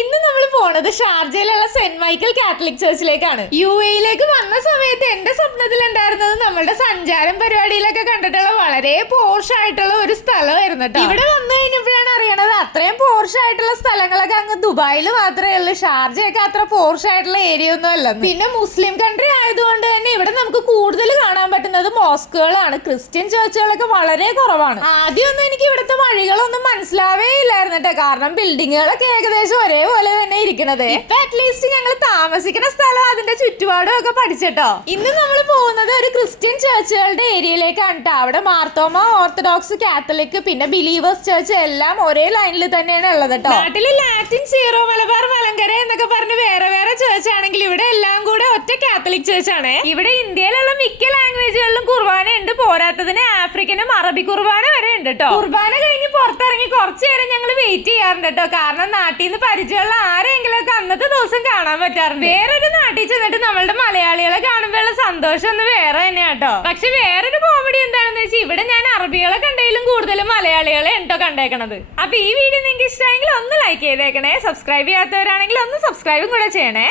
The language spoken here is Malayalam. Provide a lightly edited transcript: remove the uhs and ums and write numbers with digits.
ഇന്ന് നമ്മൾ പോണത് ഷാർജയിലുള്ള സെന്റ് മൈക്കൽ കാത്തലിക് ചർച്ചിലേക്കാണ്. UAE വന്ന സമയത്ത് എന്റെ സ്വപ്നത്തിൽ ഉണ്ടായിരുന്നത് നമ്മളുടെ സഞ്ചാരം പരിപാടിയിലൊക്കെ കണ്ടിട്ടുള്ള വളരെ പോർഷ് ആയിട്ടുള്ള ഒരു സ്ഥലമായിരുന്നു കേട്ടോ. ഇവിടെ വന്നു കഴിഞ്ഞപ്പോഴാണ് അറിയണത് അത്രയും പോർഷ് ആയിട്ടുള്ള സ്ഥലങ്ങളൊക്കെ അങ്ങ് ദുബായിൽ മാത്രമേ ഉള്ളൂ. ഷാർജയൊക്കെ അത്ര പോർഷ് ആയിട്ടുള്ള ഏരിയ ഒന്നും അല്ല. പിന്നെ മുസ്ലിം കൺട്രി ആയതുകൊണ്ട് തന്നെ ഇവിടെ നമുക്ക് കൂടുതൽ കാണാൻ പറ്റുന്നത് മോസ്കുകളാണ്. ക്രിസ്ത്യൻ ചർച്ചുകളൊക്കെ വളരെ കുറവാണ്. ആദ്യമൊന്നും എനിക്ക് ഇവിടുത്തെ വഴികളൊന്നും മനസ്സിലാവേ ഇല്ലായിരുന്നു കേട്ടോ. കാരണം ബിൽഡിങ്ങുകളൊക്കെ ഏകദേശം ഒരേപോലെ തന്നെ ഇരിക്കണത്. ഇപ്പൊ അറ്റ്ലീസ്റ്റ് ഞങ്ങൾ താമസിക്കുന്ന സ്ഥലം അതിന്റെ ചുറ്റുപാടും ഒക്കെ പഠിച്ചിട്ടോ. ഇന്ന് നമ്മൾ പോകുന്നത് ഒരു ക്രിസ്ത്യൻ ചർച്ചുകളുടെ ഏരിയയിലേക്കാണ് കേട്ടോ. അവിടെ മാർത്തോമ, ഓർത്തഡോക്സ്, കാത്തലിക്, പിന്നെ ബിലീവേഴ്സ് ചർച്ച് എല്ലാം ഒരേ ലൈനിൽ തന്നെയാണ് ഉള്ളത് കേട്ടോ. നാട്ടില് ലാറ്റിൻ, സീറോ മലബാർ, മലങ്കര എന്നൊക്കെ പറഞ്ഞ് വേറെ വേറെ ചർച്ച് ആണെങ്കിൽ ഇവിടെ എല്ലാം കൂടെ ഒറ്റ കാത്തലിക് ചർച്ച് ആണ്. ഇവിടെ ഇന്ത്യയിലുള്ള മിക്ക ലാംഗ്വേജുകളിലും കുർബാന ഉണ്ട്. പോരാത്തതിന് ആഫ്രിക്കനും അറബി കുർബാന വരെ ഉണ്ട് കേട്ടോ. കുർബാന കഴിഞ്ഞ് പുറത്തിറങ്ങി കുറച്ചു നേരം ഞങ്ങൾ വെയിറ്റ് ചെയ്യാറുണ്ട് കേട്ടോ. കാരണം നാട്ടിൽ നിന്ന് പരിചയമുള്ള ആരെങ്കിലും ഒക്കെ അന്നത്തെ ദിവസം കാണാൻ പറ്റാറുണ്ട്. വേറൊരു നാട്ടിൽ ചെന്നിട്ട് നമ്മളുടെ മലയാളികളെ കാണുമ്പോഴുള്ള സന്തോഷം ഒന്ന് വേറെ തന്നെയാ കേട്ടോ. പക്ഷെ വേറൊരു കോമഡി എന്താണെന്ന് വെച്ചാൽ ഇവിടെ ഞാൻ അറബികളെ കണ്ടതിലും കൂടുതലും മലയാളികളെ ഉണ്ടോ കണ്ടേക്കണത്. അപ്പൊ ഈ വീഡിയോ നിങ്ങൾക്ക് ഇഷ്ടമായെങ്കിൽ ഒന്ന് ലൈക്ക് ചെയ്തേക്കണേ. സബ്സ്ക്രൈബ് ചെയ്യാത്തവരാണെങ്കിൽ ഒന്ന് സബ്സ്ക്രൈബും കൂടെ ചെയ്യണേ.